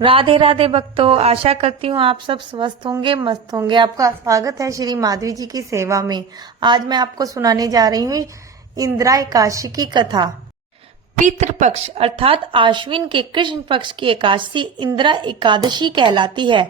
राधे राधे भक्तों, आशा करती हूँ आप सब स्वस्थ होंगे, मस्त होंगे। आपका स्वागत है श्री माधवी जी की सेवा में। आज मैं आपको सुनाने जा रही हूँ इंदिरा एकादशी की कथा। पितृपक्ष अर्थात आश्विन के कृष्ण पक्ष की एकादशी इंदिरा एकादशी कहलाती है।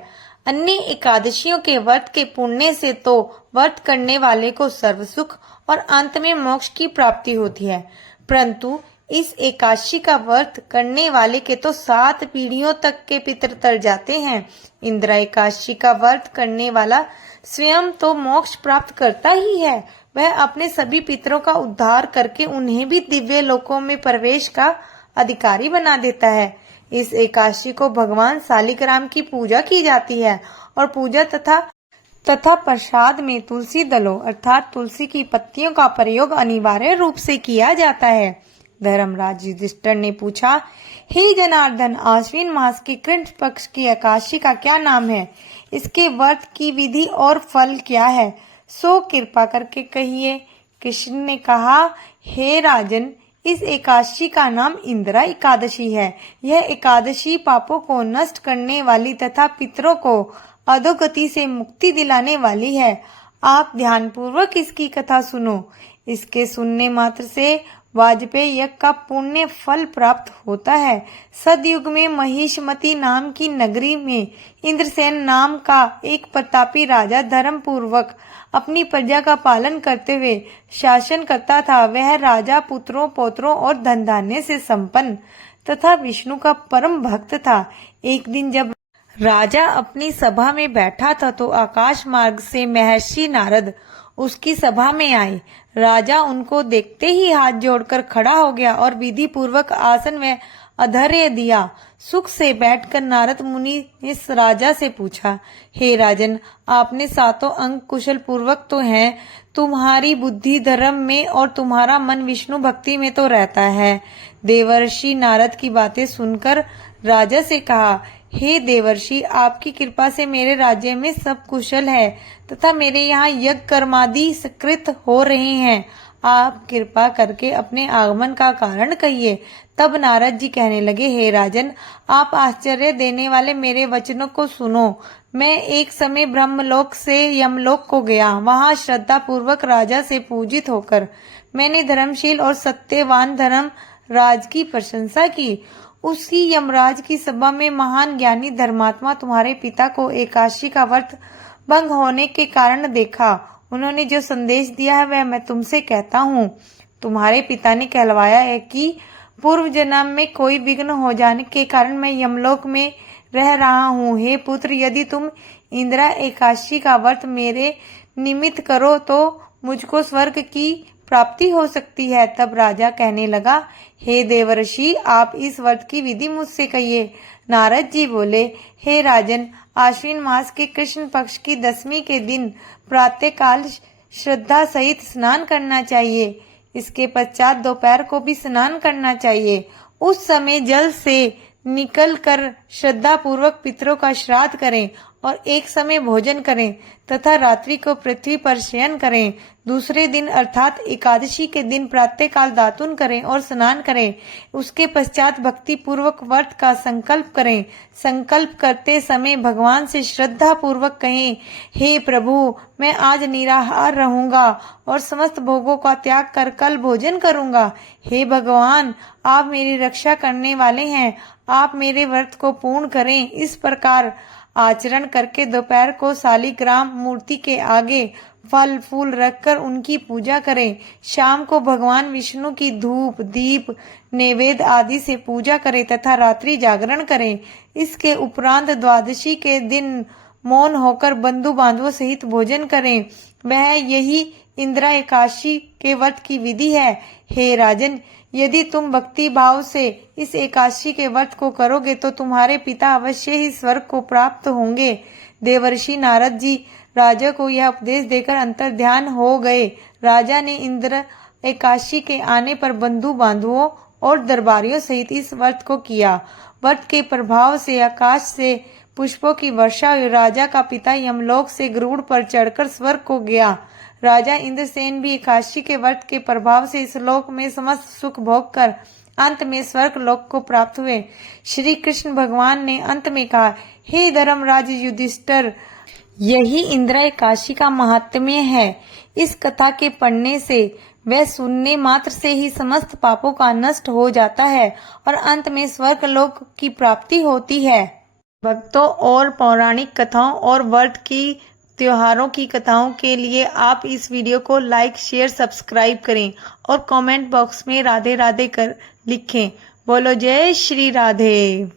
अन्य एकादशियों के व्रत के पुण्य से तो व्रत करने वाले को सर्व सुख और अंत में मोक्ष की प्राप्ति होती है, परंतु इस एकादशी का व्रत करने वाले के तो 7 पीढ़ियों तक के पितर तर जाते हैं। इंदिरा एकादशी का व्रत करने वाला स्वयं तो मोक्ष प्राप्त करता ही है, वह अपने सभी पितरों का उद्धार करके उन्हें भी दिव्य लोकों में प्रवेश का अधिकारी बना देता है। इस एकादशी को भगवान शालिग्राम की पूजा की जाती है और पूजा तथा प्रसाद में तुलसी दलों अर्थात तुलसी की पत्तियों का प्रयोग अनिवार्य रूप से किया जाता है। धर्मराज युधिष्ठिर ने पूछा, हे जनार्दन, आश्विन मास के कृष्ण पक्ष की एकादशी का क्या नाम है? इसके व्रत की विधि और फल क्या है? सो कृपा करके कहिए। कृष्ण ने कहा, हे राजन, इस एकादशी का नाम इंदिरा एकादशी है। यह एकादशी पापों को नष्ट करने वाली तथा पितरों को अधोगति से मुक्ति दिलाने वाली है। आप ध्यानपूर्वक इसकी कथा सुनो। इसके सुनने मात्र से वाजपेयी यज्ञ का पुण्य फल प्राप्त होता है। सदयुग में महिष्मती नाम की नगरी में इंद्रसेन नाम का एक प्रतापी राजा धर्म पूर्वक अपनी प्रजा का पालन करते हुए शासन करता था। वह राजा पुत्रों पौत्रों और धन धान्य से संपन्न तथा विष्णु का परम भक्त था। एक दिन जब राजा अपनी सभा में बैठा था तो आकाश मार्ग से महर्षि नारद उसकी सभा में आए। राजा उनको देखते ही हाथ जोड़कर खड़ा हो गया और विधि पूर्वक आसन में अधर्य दिया। सुख से बैठकर नारद मुनि ने इस राजा से पूछा, हे राजन, आपने 7 अंग कुशल पूर्वक तो हैं, तुम्हारी बुद्धि धर्म में और तुम्हारा मन विष्णु भक्ति में तो रहता है। देवर्षि नारद की बातें सुनकर राजा से कहा, हे देवर्षि, आपकी कृपा से मेरे राज्य में सब कुशल है तथा मेरे यहाँ यज्ञ कर्मादि सकृत हो रहे हैं। आप कृपा करके अपने आगमन का कारण कहिए। तब नारद जी कहने लगे, हे राजन, आप आश्चर्य देने वाले मेरे वचनों को सुनो। मैं एक समय ब्रह्मलोक से यमलोक को गया। वहाँ श्रद्धा पूर्वक राजा से पूजित होकर मैंने धर्मशील और सत्यवान धर्म राज की प्रशंसा की। उसी यमराज की सभा में महान ज्ञानी धर्मात्मा तुम्हारे पिता को एकादशी का व्रत भंग होने के कारण देखा। उन्होंने जो संदेश दिया है वह मैं तुमसे कहता हूँ। तुम्हारे पिता ने कहलवाया है कि पूर्व जन्म में कोई विघ्न हो जाने के कारण मैं यमलोक में रह रहा हूँ। हे पुत्र, यदि तुम इंदिरा एकादशी का व्रत मेरे निमित्त करो तो मुझको स्वर्ग की प्राप्ति हो सकती है। तब राजा कहने लगा, हे देवर्षि, आप इस व्रत की विधि मुझसे कहिए। नारद जी बोले, हे राजन, आश्विन मास के कृष्ण पक्ष की 10वीं के दिन प्रातः काल श्रद्धा सहित स्नान करना चाहिए। इसके पश्चात दोपहर को भी स्नान करना चाहिए। उस समय जल से निकल कर श्रद्धा पूर्वक पितरों का श्राद्ध करें और एक समय भोजन करें तथा रात्रि को पृथ्वी पर शयन करें। दूसरे दिन अर्थात एकादशी के दिन प्रातः काल दातुन करें और स्नान करें। उसके पश्चात भक्ति पूर्वक व्रत का संकल्प करें। संकल्प करते समय भगवान से श्रद्धा पूर्वक कहें, हे प्रभु, मैं आज निराहार रहूंगा और समस्त भोगों का त्याग कर कल भोजन करूंगा। हे भगवान, आप मेरी रक्षा करने वाले हैं, आप मेरे व्रत को पूर्ण करें। इस प्रकार आचरण करके दोपहर को शालिग्राम मूर्ति के आगे फल फूल रखकर उनकी पूजा करें। शाम को भगवान विष्णु की धूप दीप नैवेद्य आदि से पूजा करें तथा रात्रि जागरण करें। इसके उपरांत द्वादशी के दिन मौन होकर बंधु बांधवों सहित भोजन करें। वह यही इंदिरा एकादशी के व्रत की विधि है। हे राजन, यदि तुम भक्ति भाव से इस एकादशी के व्रत को करोगे तो तुम्हारे पिता अवश्य ही स्वर्ग को प्राप्त होंगे। देवर्षि नारद जी राजा को यह उपदेश देकर अंतर ध्यान हो गए। राजा ने इंदिरा एकादशी के आने पर बंधु बांधवों और दरबारियों सहित इस व्रत को किया। व्रत के प्रभाव से आकाश से पुष्पों की वर्षा हुई। राजा का पिता यमलोक से गरुड़ पर चढ़कर स्वर्ग को गया। राजा इंद्रसेन भी एकादशी के व्रत के प्रभाव से इस लोक में समस्त सुख भोग कर अंत में स्वर्ग लोक को प्राप्त हुए। श्री कृष्ण भगवान ने अंत में कहा, हे धर्मराज युधिष्ठिर, यही इंदिरा एकादशी का महात्म्य है। इस कथा के पढ़ने से वह सुनने मात्र से ही समस्त पापों का नष्ट हो जाता है और अंत में स्वर्ग लोक की प्राप्ति होती है। भक्तों और पौराणिक कथाओं और व्रत की त्योहारों की कथाओं के लिए आप इस वीडियो को लाइक, शेयर, सब्सक्राइब करें और कमेंट बॉक्स में राधे राधे कर लिखें। बोलो जय श्री राधे।